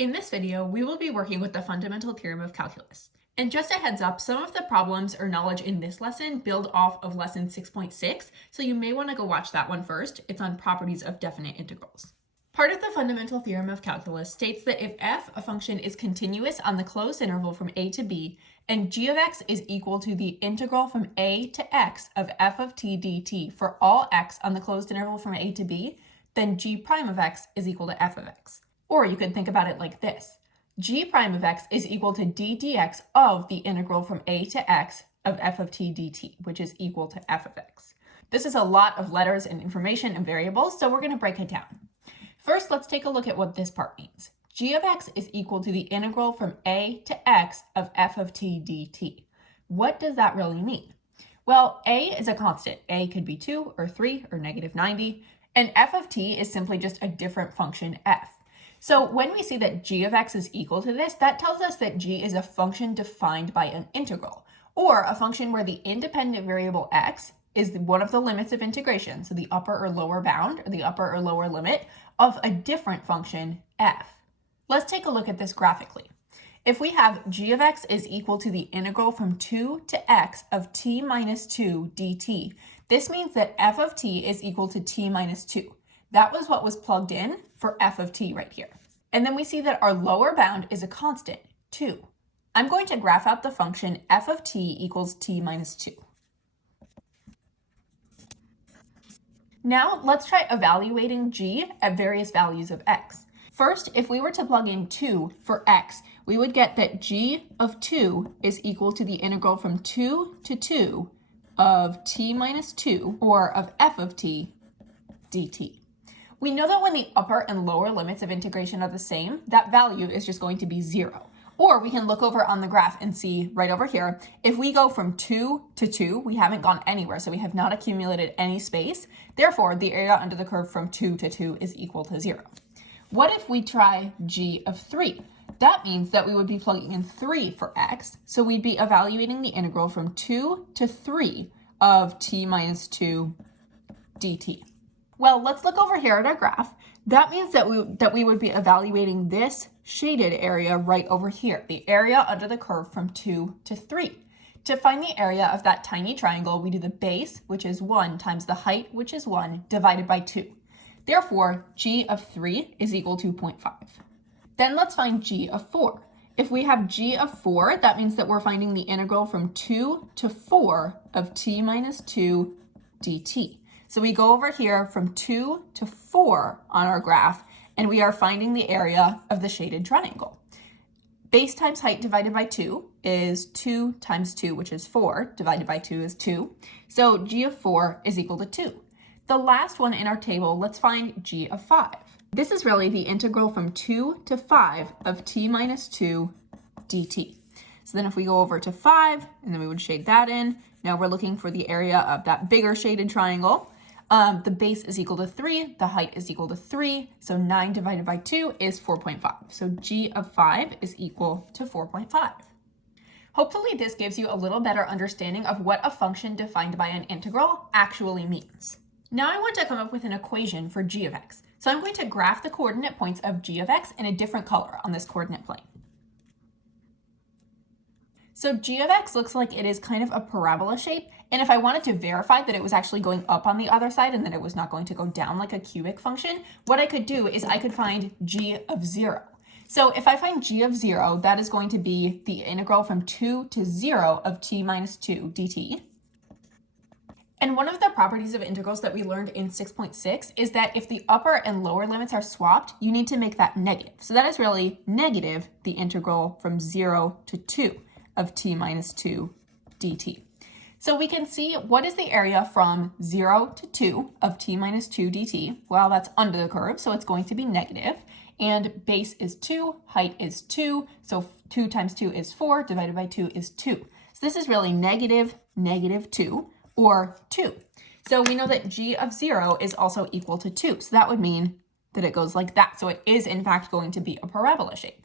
In this video, we will be working with the Fundamental Theorem of Calculus. And just a heads up, some of the problems or knowledge in this lesson build off of lesson 6.6, so you may want to go watch that one first. It's on properties of definite integrals. Part of the Fundamental Theorem of Calculus states that if f, a function, is continuous on the closed interval from a to b, and g of x is equal to the integral from a to x of f of t dt for all x on the closed interval from a to b, then g prime of x is equal to f of x. Or you could think about it like this. G prime of x is equal to d dx of the integral from a to x of f of t dt, which is equal to f of x. This is a lot of letters and information and variables, so we're going to break it down. First, let's take a look at what this part means. G of x is equal to the integral from a to x of f of t dt. What does that really mean? Well, a is a constant. A could be 2 or 3 or negative 90, and f of t is simply just a different function f. So when we see that g of x is equal to this, that tells us that g is a function defined by an integral, or a function where the independent variable x is one of the limits of integration, so the upper or lower bound, or the upper or lower limit of a different function f. Let's take a look at this graphically. If we have g of x is equal to the integral from 2 to x of t minus 2 dt, this means that f of t is equal to t minus 2. That was what was plugged in for f of t right here. And then we see that our lower bound is a constant, 2. I'm going to graph out the function f of t equals t minus 2. Now let's try evaluating g at various values of x. First, if we were to plug in 2 for x, we would get that g of 2 is equal to the integral from 2 to 2 of t minus 2, or of f of t dt. We know that when the upper and lower limits of integration are the same, that value is just going to be 0. Or we can look over on the graph and see right over here, if we go from 2 to 2, we haven't gone anywhere, so we have not accumulated any space. Therefore, the area under the curve from 2 to 2 is equal to 0. What if we try g of 3? That means that we would be plugging in 3 for x, so we'd be evaluating the integral from 2 to 3 of t minus 2 dt. Well, let's look over here at our graph. That means that we would be evaluating this shaded area right over here, the area under the curve from 2 to 3. To find the area of that tiny triangle, we do the base, which is 1, times the height, which is 1, divided by 2. Therefore, g of 3 is equal to 0.5. Then let's find g of 4. If we have g of 4, that means that we're finding the integral from 2 to 4 of t minus 2 dt. So we go over here from 2 to 4 on our graph, and we are finding the area of the shaded triangle. Base times height divided by 2 is 2 times 2, which is 4, divided by 2 is 2. So g of 4 is equal to 2. The last one in our table, let's find g of 5. This is really the integral from 2 to 5 of t minus 2 dt. So then if we go over to 5, and then we would shade that in, now we're looking for the area of that bigger shaded triangle. The base is equal to 3, the height is equal to 3, so 9 divided by 2 is 4.5. So g of 5 is equal to 4.5. Hopefully this gives you a little better understanding of what a function defined by an integral actually means. Now I want to come up with an equation for g of x. So I'm going to graph the coordinate points of g of x in a different color on this coordinate plane. So g of x looks like it is kind of a parabola shape, and if I wanted to verify that it was actually going up on the other side and that it was not going to go down like a cubic function, what I could do is I could find g of 0. So if I find g of 0, that is going to be the integral from 2 to 0 of t minus 2 dt. And one of the properties of integrals that we learned in 6.6 is that if the upper and lower limits are swapped, you need to make that negative. So that is really negative the integral from 0 to 2 of t minus 2 dt. So we can see what is the area from 0 to 2 of t minus 2 dt. Well, that's under the curve, so it's going to be negative. And base is 2, height is 2, so 2 times 2 is 4, divided by 2 is 2. So this is really negative 2, or 2. So we know that g of 0 is also equal to 2. So that would mean that it goes like that. So it is in fact going to be a parabola shape.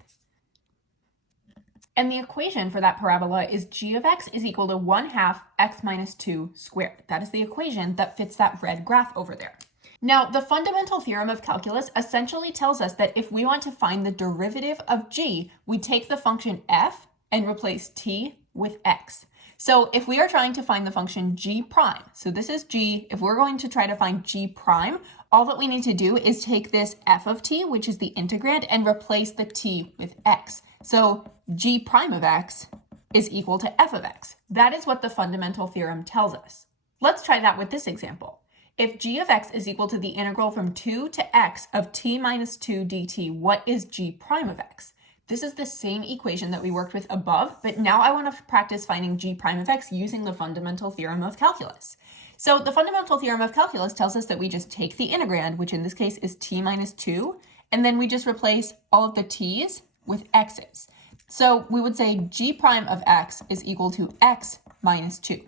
And the equation for that parabola is g of x is equal to 1/2 x minus 2 squared. That is the equation that fits that red graph over there. Now, the fundamental theorem of calculus essentially tells us that if we want to find the derivative of g, we take the function f and replace t with x. So if we are trying to find the function g prime, so this is g, if we're going to try to find g prime, all that we need to do is take this f of t, which is the integrand, and replace the t with x. So g prime of x is equal to f of x. That is what the fundamental theorem tells us. Let's try that with this example. If g of x is equal to the integral from 2 to x of t minus 2 dt, what is g prime of x? This is the same equation that we worked with above, but now I want to practice finding g prime of x using the fundamental theorem of calculus. So the fundamental theorem of calculus tells us that we just take the integrand, which in this case is t minus 2, and then we just replace all of the t's with x's. So we would say g prime of x is equal to x minus 2.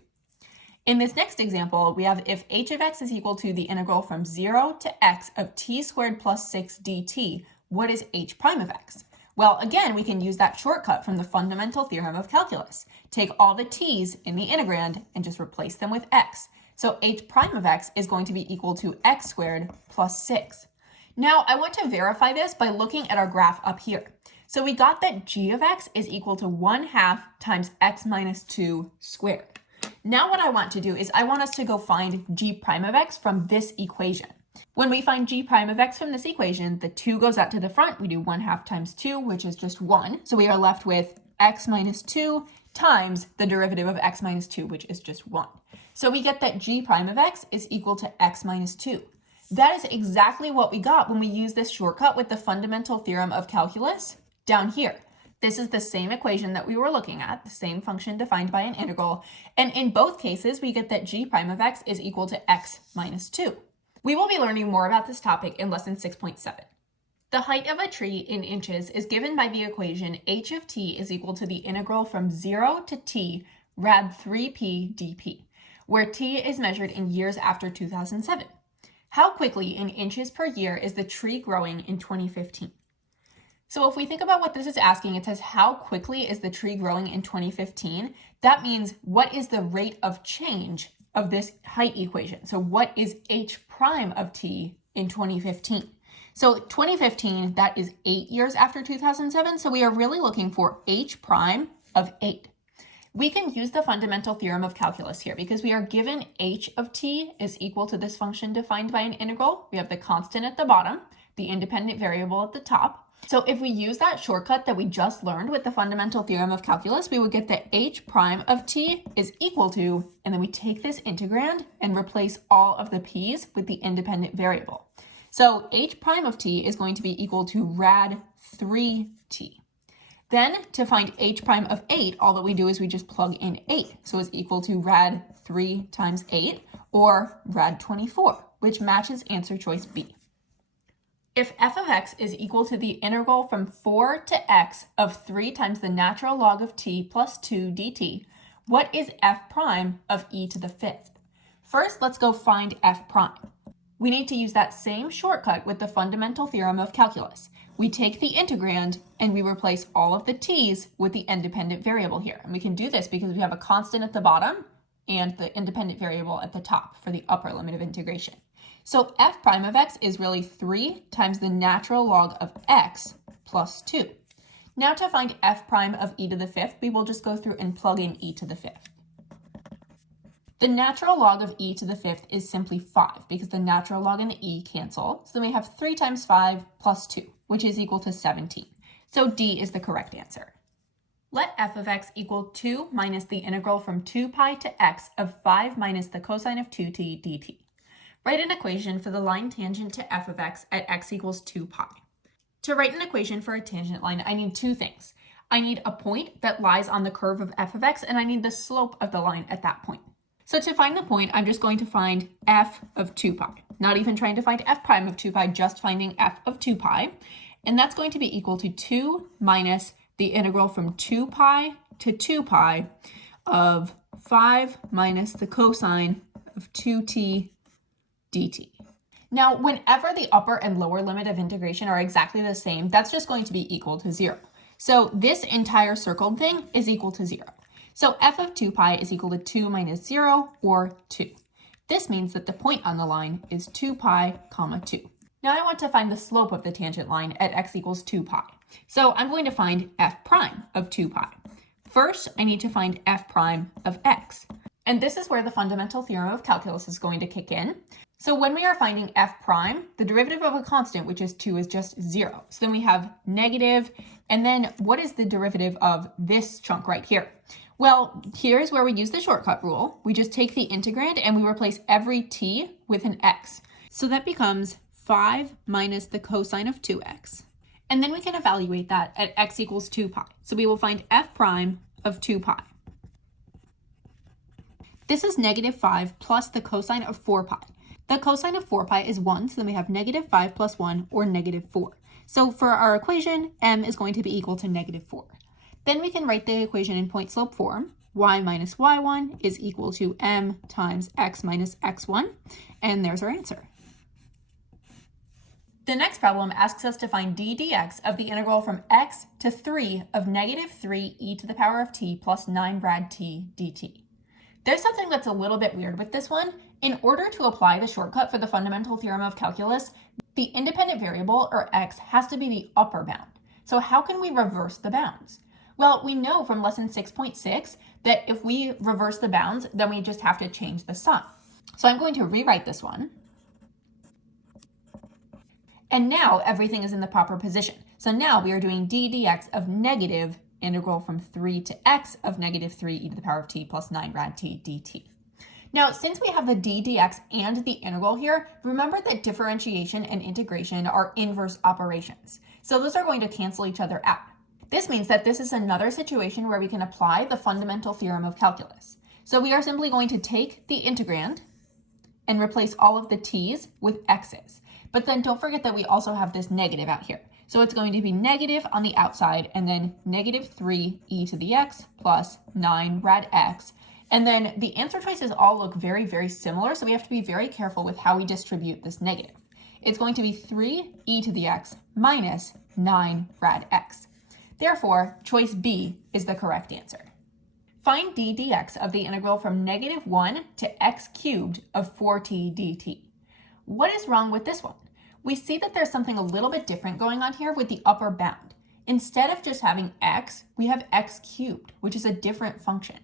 In this next example, we have if h of x is equal to the integral from 0 to x of t squared plus 6 dt, what is h prime of x? Well, again, we can use that shortcut from the fundamental theorem of calculus. Take all the t's in the integrand and just replace them with x. So h prime of x is going to be equal to x squared plus 6. Now, I want to verify this by looking at our graph up here. So we got that g of x is equal to 1/2 times x minus 2 squared. Now what I want to do is I want us to go find g prime of x from this equation. When we find g prime of x from this equation, the 2 goes out to the front. We do 1/2 times 2, which is just 1. So we are left with x minus 2 times the derivative of x minus 2, which is just 1. So we get that g prime of x is equal to x minus 2. That is exactly what we got when we use this shortcut with the fundamental theorem of calculus down here. This is the same equation that we were looking at, the same function defined by an integral. And in both cases, we get that g prime of x is equal to x minus 2. We will be learning more about this topic in lesson 6.7. The height of a tree in inches is given by the equation h of t is equal to the integral from 0 to t rad 3p dp, where t is measured in years after 2007. How quickly in inches per year is the tree growing in 2015? So if we think about what this is asking, it says how quickly is the tree growing in 2015? That means what is the rate of change of this height equation? So what is h prime of t in 2015? So 2015, that is 8 years after 2007. So we are really looking for h prime of 8. We can use the fundamental theorem of calculus here because we are given h of t is equal to this function defined by an integral. We have the constant at the bottom, the independent variable at the top. So if we use that shortcut that we just learned with the fundamental theorem of calculus, we would get that h prime of t is equal to, and then we take this integrand and replace all of the p's with the independent variable. So h prime of t is going to be equal to rad 3t. Then to find h prime of 8, all that we do is we just plug in 8. So it's equal to rad 3 times 8, or rad 24, which matches answer choice B. If f of x is equal to the integral from 4 to x of 3 times the natural log of t plus 2 dt, what is f prime of e to the 5th? First, let's go find f prime. We need to use that same shortcut with the fundamental theorem of calculus. We take the integrand and we replace all of the t's with the independent variable here. And we can do this because we have a constant at the bottom and the independent variable at the top for the upper limit of integration. So f prime of x is really 3 times the natural log of x plus 2. Now to find f prime of e to the 5th, we will just go through and plug in e to the 5th. The natural log of e to the 5th is simply 5 because the natural log and the e cancel. So then we have 3 times 5 plus 2, which is equal to 17. So D is the correct answer. Let f of x equal 2 minus the integral from 2 pi to x of 5 minus the cosine of 2t dt. Write an equation for the line tangent to f of x at x equals 2 pi. To write an equation for a tangent line, I need two things. I need a point that lies on the curve of f of x, and I need the slope of the line at that point. So to find the point, I'm just going to find f of 2 pi. Not even trying to find f prime of 2 pi, just finding f of 2 pi. And that's going to be equal to 2 minus the integral from 2 pi to 2 pi of 5 minus the cosine of 2t dt. Now, whenever the upper and lower limit of integration are exactly the same, that's just going to be equal to 0. So this entire circled thing is equal to 0. So f of 2 pi is equal to 2 minus 0, or 2. This means that the point on the line is 2 pi, 2. Now I want to find the slope of the tangent line at x equals 2 pi. So I'm going to find f prime of 2 pi. First, I need to find f prime of x. And this is where the fundamental theorem of calculus is going to kick in. So when we are finding f prime, the derivative of a constant, which is 2, is just 0. So then we have negative, and then what is the derivative of this chunk right here? Well, here's where we use the shortcut rule. We just take the integrand and we replace every t with an x. So that becomes 5 minus the cosine of 2x. And then we can evaluate that at x equals 2 pi. So we will find f prime of 2 pi. This is negative 5 plus the cosine of 4 pi. The cosine of 4 pi is 1, so then we have negative 5 plus 1, or negative 4. So for our equation, m is going to be equal to negative 4. Then we can write the equation in point-slope form. Y minus y1 is equal to m times x minus x1, and there's our answer. The next problem asks us to find d dx of the integral from x to 3 of negative 3 e to the power of t plus 9 rad t dt. There's something that's a little bit weird with this one. In order to apply the shortcut for the fundamental theorem of calculus, the independent variable, or x, has to be the upper bound. So how can we reverse the bounds? Well, we know from lesson 6.6 that if we reverse the bounds, then we just have to change the sign. So I'm going to rewrite this one. And now everything is in the proper position. So now we are doing d dx of negative integral from 3 to x of negative 3 e to the power of t plus 9 rad t dt. Now, since we have the d dx and the integral here, remember that differentiation and integration are inverse operations. So those are going to cancel each other out. This means that this is another situation where we can apply the fundamental theorem of calculus. So we are simply going to take the integrand and replace all of the t's with x's. But then don't forget that we also have this negative out here. So it's going to be negative on the outside, and then negative 3 e to the x plus 9 rad x. And then the answer choices all look very, very similar, so we have to be very careful with how we distribute this negative. It's going to be 3 e to the x minus 9 rad x. Therefore, choice B is the correct answer. Find d dx of the integral from negative 1 to x cubed of 4t dt. What is wrong with this one? We see that there's something a little bit different going on here with the upper bound. Instead of just having x, we have x cubed, which is a different function.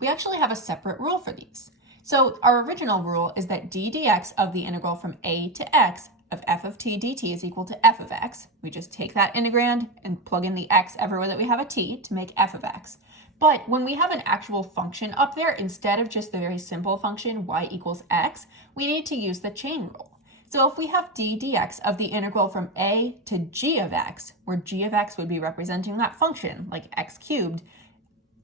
We actually have a separate rule for these. So our original rule is that d dx of the integral from a to x of f of t dt is equal to f of x. We just take that integrand and plug in the x everywhere that we have a t to make f of x. But when we have an actual function up there, instead of just the very simple function y equals x, we need to use the chain rule. So if we have d dx of the integral from a to g of x, where g of x would be representing that function, like x cubed,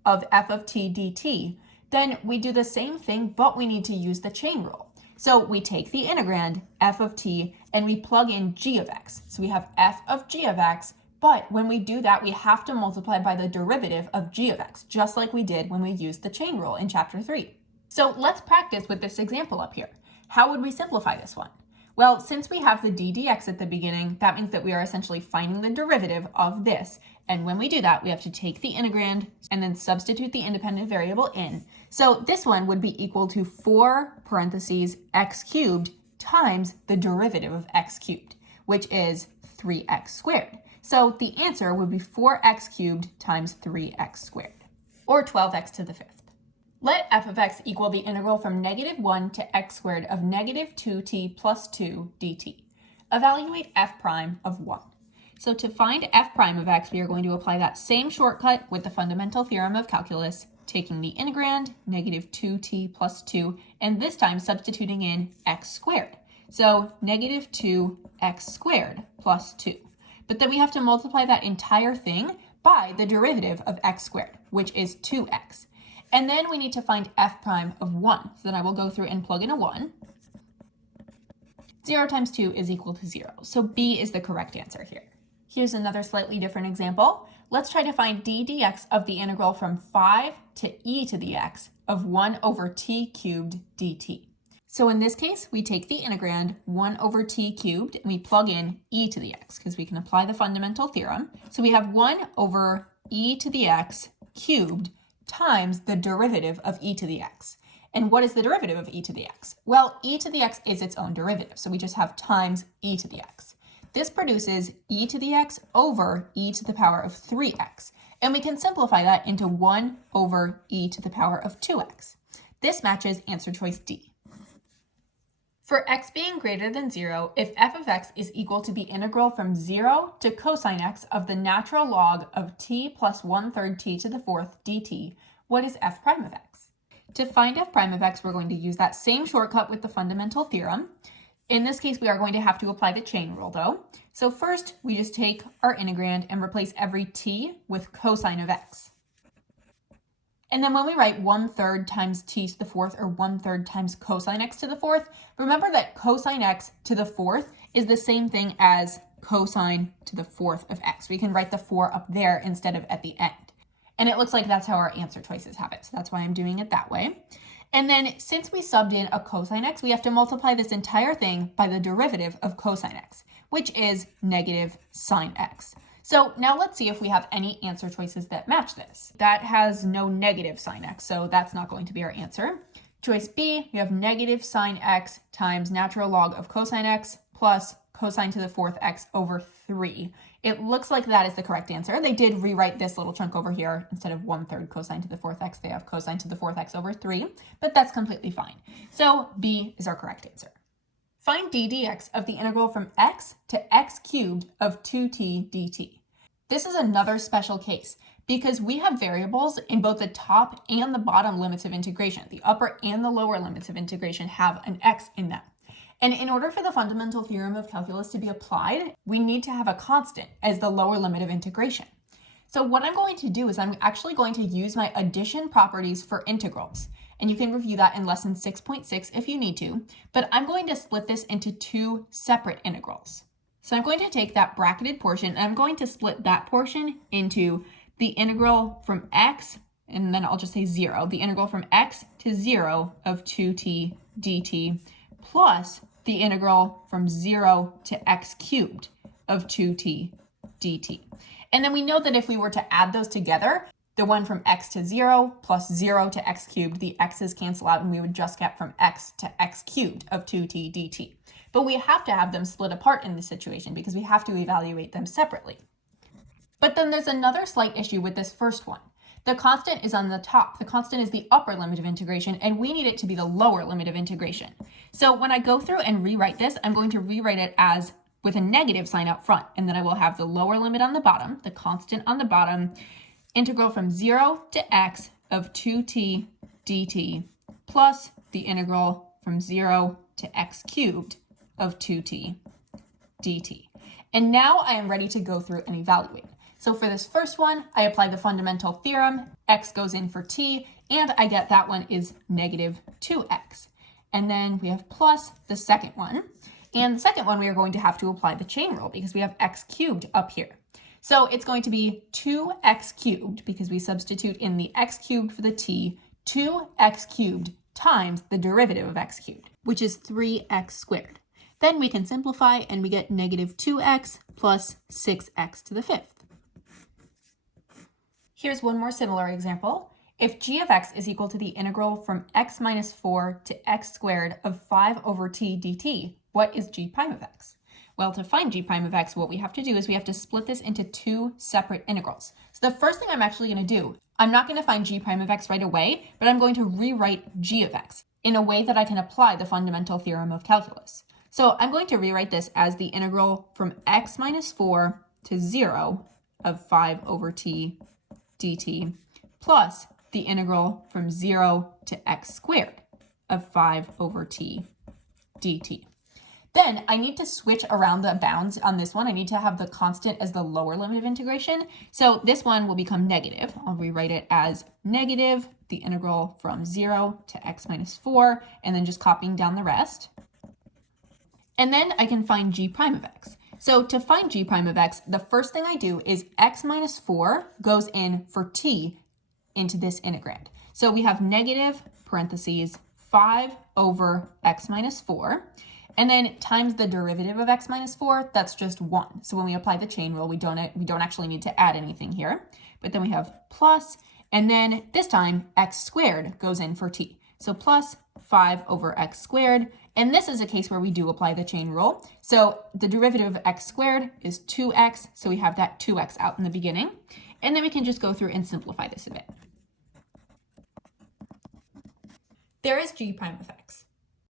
of f of t dt, then we do the same thing, but we need to use the chain rule. So we take the integrand, f of t, and we plug in g of x. So we have f of g of x, but when we do that, we have to multiply by the derivative of g of x, just like we did when we used the chain rule in chapter 3. So let's practice with this example up here. How would we simplify this one? Well, since we have the d dx at the beginning, that means that we are essentially finding the derivative of this. And when we do that, we have to take the integrand and then substitute the independent variable in. So this one would be equal to 4 parentheses x cubed times the derivative of x cubed, which is 3x squared. So the answer would be 4x cubed times 3x squared, or 12x to the 5th. Let f of x equal the integral from negative 1 to x squared of negative 2t plus 2 dt. Evaluate f prime of 1. So to find f prime of x, we are going to apply that same shortcut with the fundamental theorem of calculus, taking the integrand, negative 2t plus 2, and this time substituting in x squared. So negative 2x squared plus 2. But then we have to multiply that entire thing by the derivative of x squared, which is 2x. And then we need to find f prime of 1. So then I will go through and plug in a 1. 0 times 2 is equal to 0. So B is the correct answer here. Here's another slightly different example. Let's try to find d dx of the integral from 5 to e to the x of 1 over t cubed dt. So in this case, we take the integrand 1 over t cubed and we plug in e to the x because we can apply the fundamental theorem. So we have 1 over e to the x cubed times the derivative of e to the x. And what is the derivative of e to the x? Well, e to the x is its own derivative, so we just have times e to the x. This produces e to the x over e to the power of 3x, and we can simplify that into 1 over e to the power of 2x. This matches answer choice D. For x being greater than 0, if f of x is equal to the integral from 0 to cosine x of the natural log of t plus 1/3 t to the 4th dt, what is f prime of x? To find f prime of x, we're going to use that same shortcut with the fundamental theorem. In this case, we are going to have to apply the chain rule though. So first, we just take our integrand and replace every t with cosine of x. And then when we write 1/3 times t to the 4th or 1/3 times cosine x to the 4th, remember that cosine x to the 4th is the same thing as cosine to the 4th of x. We can write the 4 up there instead of at the end. And it looks like that's how our answer choices have it. So that's why I'm doing it that way. And then since we subbed in a cosine x, we have to multiply this entire thing by the derivative of cosine x, which is negative sine x. So now let's see if we have any answer choices that match this. That has no negative sine x, so that's not going to be our answer. Choice B, we have negative sine x times natural log of cosine x plus cosine to the 4th x over 3. It looks like that is the correct answer. They did rewrite this little chunk over here. Instead of 1/3 cosine to the 4th x, they have cosine to the 4th x over 3, but that's completely fine. So B is our correct answer. Find d dx of the integral from x to x cubed of 2t dt. This is another special case because we have variables in both the top and the bottom limits of integration. The upper and the lower limits of integration have an x in them. And in order for the fundamental theorem of calculus to be applied, we need to have a constant as the lower limit of integration. So what I'm going to do is I'm actually going to use my addition properties for integrals. And you can review that in lesson 6.6 if you need to, but I'm going to split this into two separate integrals. So I'm going to take that bracketed portion and I'm going to split that portion into the integral from x, and then I'll just say 0, the integral from x to 0 of 2t dt plus the integral from 0 to x cubed of 2t dt. And then we know that if we were to add those together, the one from x to 0 plus 0 to x cubed, the x's cancel out and we would just get from x to x cubed of 2t dt. But we have to have them split apart in this situation because we have to evaluate them separately. But then there's another slight issue with this first one. The constant is on the top. The constant is the upper limit of integration, and we need it to be the lower limit of integration. So when I go through and rewrite this, I'm going to rewrite it as with a negative sign up front, and then I will have the lower limit on the bottom, the constant on the bottom, integral from 0 to x of 2t dt plus the integral from 0 to x cubed of 2t dt. And now I am ready to go through and evaluate. So for this first one, I apply the fundamental theorem, x goes in for t, and I get that one is negative 2x. And then we have plus the second one. And the second one, we are going to have to apply the chain rule because we have x cubed up here. So it's going to be 2x cubed because we substitute in the x cubed for the t, 2x cubed times the derivative of x cubed, which is 3x squared. Then we can simplify and we get negative 2x plus 6x to the 5th. Here's one more similar example. If g of x is equal to the integral from x minus 4 to x squared of 5 over t dt, what is g prime of x? Well, to find g prime of x, what we have to do is we have to split this into two separate integrals. So the first thing I'm actually going to do, I'm not going to find g prime of x right away, but I'm going to rewrite g of x in a way that I can apply the fundamental theorem of calculus. So I'm going to rewrite this as the integral from x minus 4 to 0 of 5 over t dt plus the integral from 0 to x squared of 5 over t dt. Then I need to switch around the bounds on this one. I need to have the constant as the lower limit of integration. So this one will become negative. I'll rewrite it as negative, the integral from 0 to x minus 4, and then just copying down the rest. And then I can find g prime of x. So to find g prime of x, the first thing I do is x minus 4 goes in for t into this integrand. So we have negative parentheses 5 over x minus 4, and then times the derivative of x minus 4, that's just 1. So when we apply the chain rule, we don't actually need to add anything here. But then we have plus, and then this time x squared goes in for t. So plus 5 over x squared. And this is a case where we do apply the chain rule. So the derivative of x squared is 2x. So we have that 2x out in the beginning. And then we can just go through and simplify this a bit. There is g prime of x.